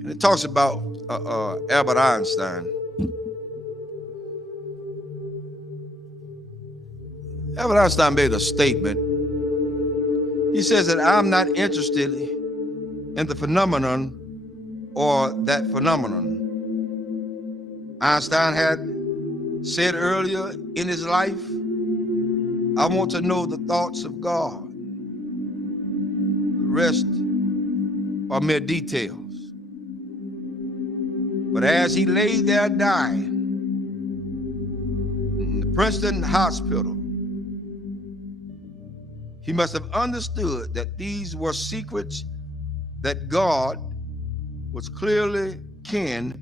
And it talks about Albert Einstein. Albert Einstein made a statement. He says that I'm not interested in the phenomenon or that phenomenon. Einstein had said earlier in his life, I want to know the thoughts of God. The rest are mere details. But as he lay there dying in the Princeton hospital, he must have understood that these were secrets that God was clearly keen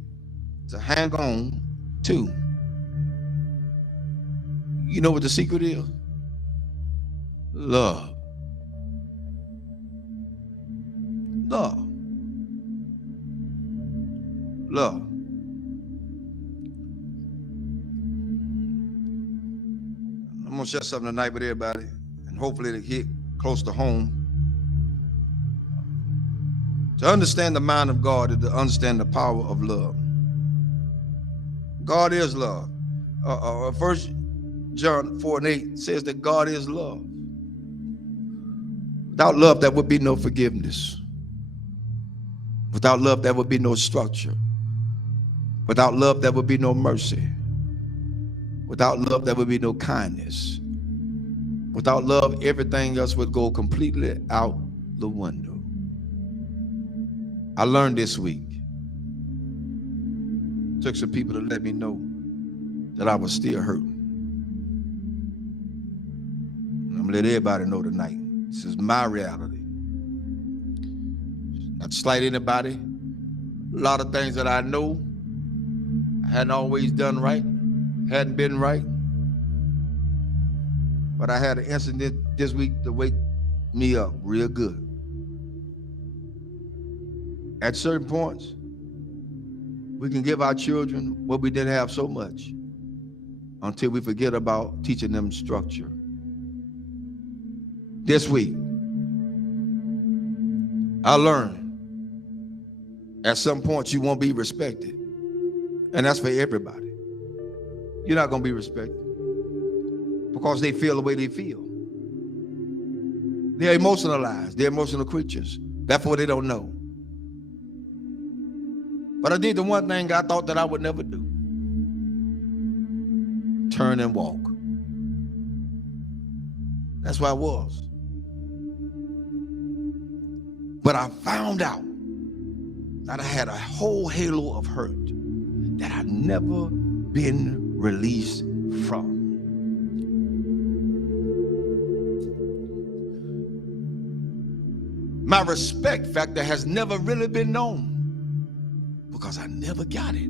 to hang on to. You know what the secret is? Love. Love. Love. I'm going to share something tonight with everybody, and hopefully it'll hit close to home. To understand the mind of God is to understand the power of love. God is love. 1 John 4:8 says that God is love. Without love, there would be no forgiveness. Without love, there would be no structure. Without love, there would be no mercy. Without love, there would be no kindness. Without love, everything else would go completely out the window. I learned this week. Took some people to let me know that I was still hurting. And I'm gonna let everybody know tonight. This is my reality. Not to slight anybody. A lot of things that I know I hadn't always done right, hadn't been right. But I had an incident this week to wake me up real good. At certain points, we can give our children what we didn't have so much until we forget about teaching them structure. This week, I learned at some point you won't be respected. And that's for everybody. You're not going to be respected because they feel the way they feel. They're emotionalized. They're emotional creatures. Therefore, they don't know. But I did the one thing I thought that I would never do. Turn and walk. That's where I was. But I found out that I had a whole halo of hurt that I'd never been released from. My respect factor has never really been known because I never got it.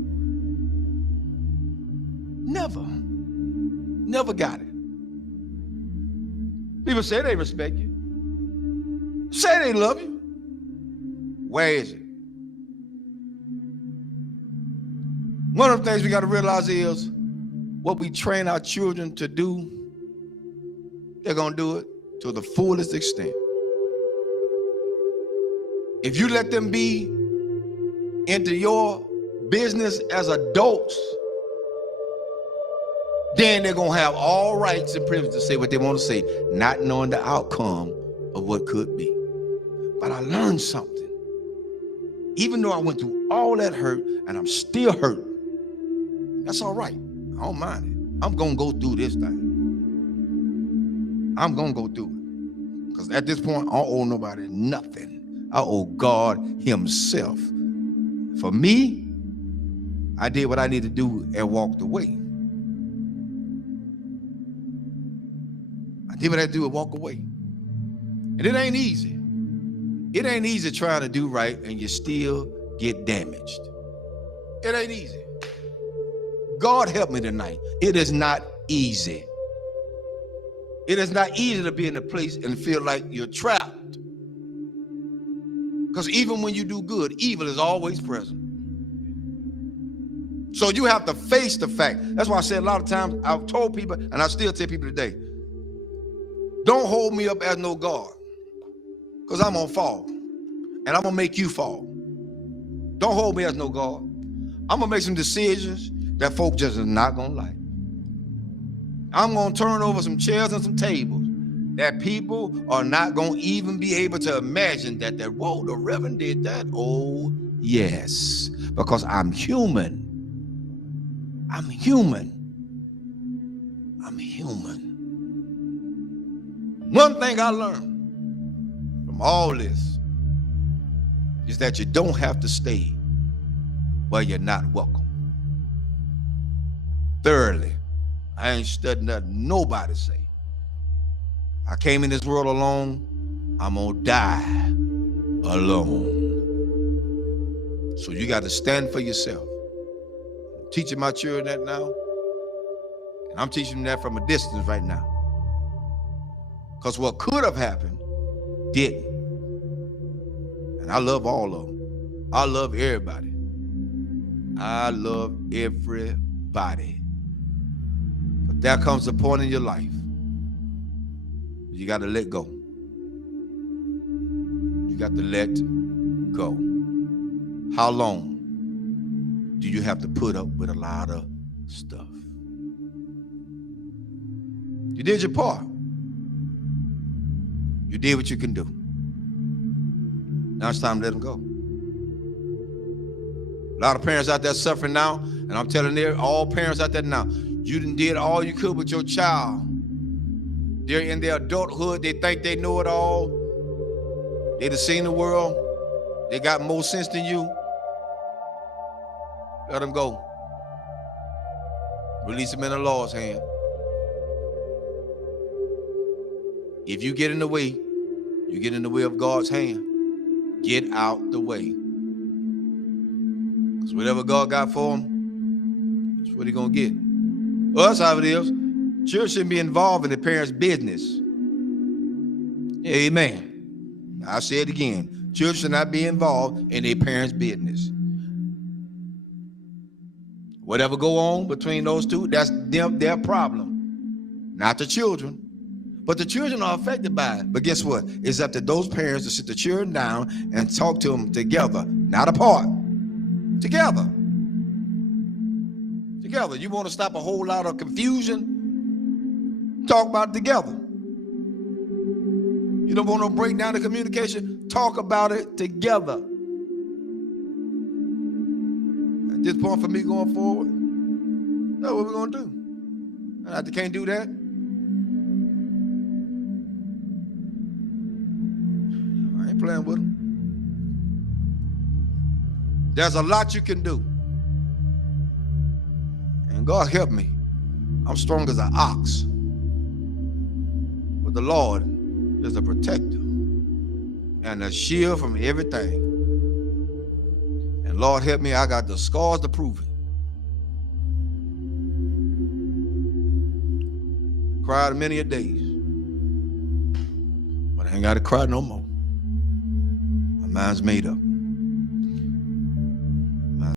Never got it. People say they respect you. Say they love you. Where is it? One of the things we got to realize is what we train our children to do, they're going to do it to the fullest extent. If you let them be into your business as adults, then they're going to have all rights and privileges to say what they want to say, not knowing the outcome of what could be. But I learned something. Even though I went through all that hurt and I'm still hurting, that's all right. I don't mind it. I'm going to go through this thing. I'm going to go through it. Because at this point, I don't owe nobody nothing. I owe God himself. For me, I did what I needed to do and walked away. I did what I had to do and walk away. And it ain't easy. It ain't easy trying to do right and you still get damaged. It ain't easy. God help me tonight. It is not easy. It is not easy to be in a place and feel like you're trapped. Because even when you do good, evil is always present. So you have to face the fact. That's why I said a lot of times, I've told people, and I still tell people today, don't hold me up as no God. Because I'm going to fall. And I'm going to make you fall. Don't hold me as no God. I'm going to make some decisions that folk just are not going to like. I'm going to turn over some chairs and some tables that people are not going to even be able to imagine that, whoa, the Reverend did that. Oh, yes, because I'm human. I'm human. I'm human. One thing I learned from all this is that you don't have to stay where you're not welcome. Thirdly, I ain't studying nothing nobody say. I came in this world alone. I'm gonna die alone. So you got to stand for yourself. I'm teaching my children that now, and I'm teaching them that from a distance right now. Because what could have happened didn't. And I love all of them. I love everybody. I love everybody. But there comes a point in your life you got to let go. You got to let go. How long do you have to put up with a lot of stuff? You did your part. You did what you can do. Now it's time to let them go. A lot of parents out there suffering now, and I'm telling all parents out there now, you done did all you could with your child. They're in their adulthood. They think they know it all. They done seen the world. They got more sense than you. Let them go. Release them in the Lord's hand. If you get in the way, you get in the way of God's hand. Get out the way. Because whatever God got for them, that's what he's going to get. Well, that's how it is. Children shouldn't be involved in the parents' business. Amen. I'll say it again. Children should not be involved in their parents' business. Whatever go on between those two, that's their problem. Not the children. But the children are affected by it. But guess what? It's up to those parents to sit the children down and talk to them together, not apart. Together. Together. You want to stop a whole lot of confusion? Talk about it together. You don't want to break down the communication? Talk about it together. At this point for me going forward, that's what we're going to do. And if they can't do that, I ain't playing with them. There's a lot you can do. And God help me. I'm strong as an ox. But the Lord is a protector and a shield from everything. And Lord help me, I got the scars to prove it. Cried many a days. But I ain't got to cry no more. My mind's made up.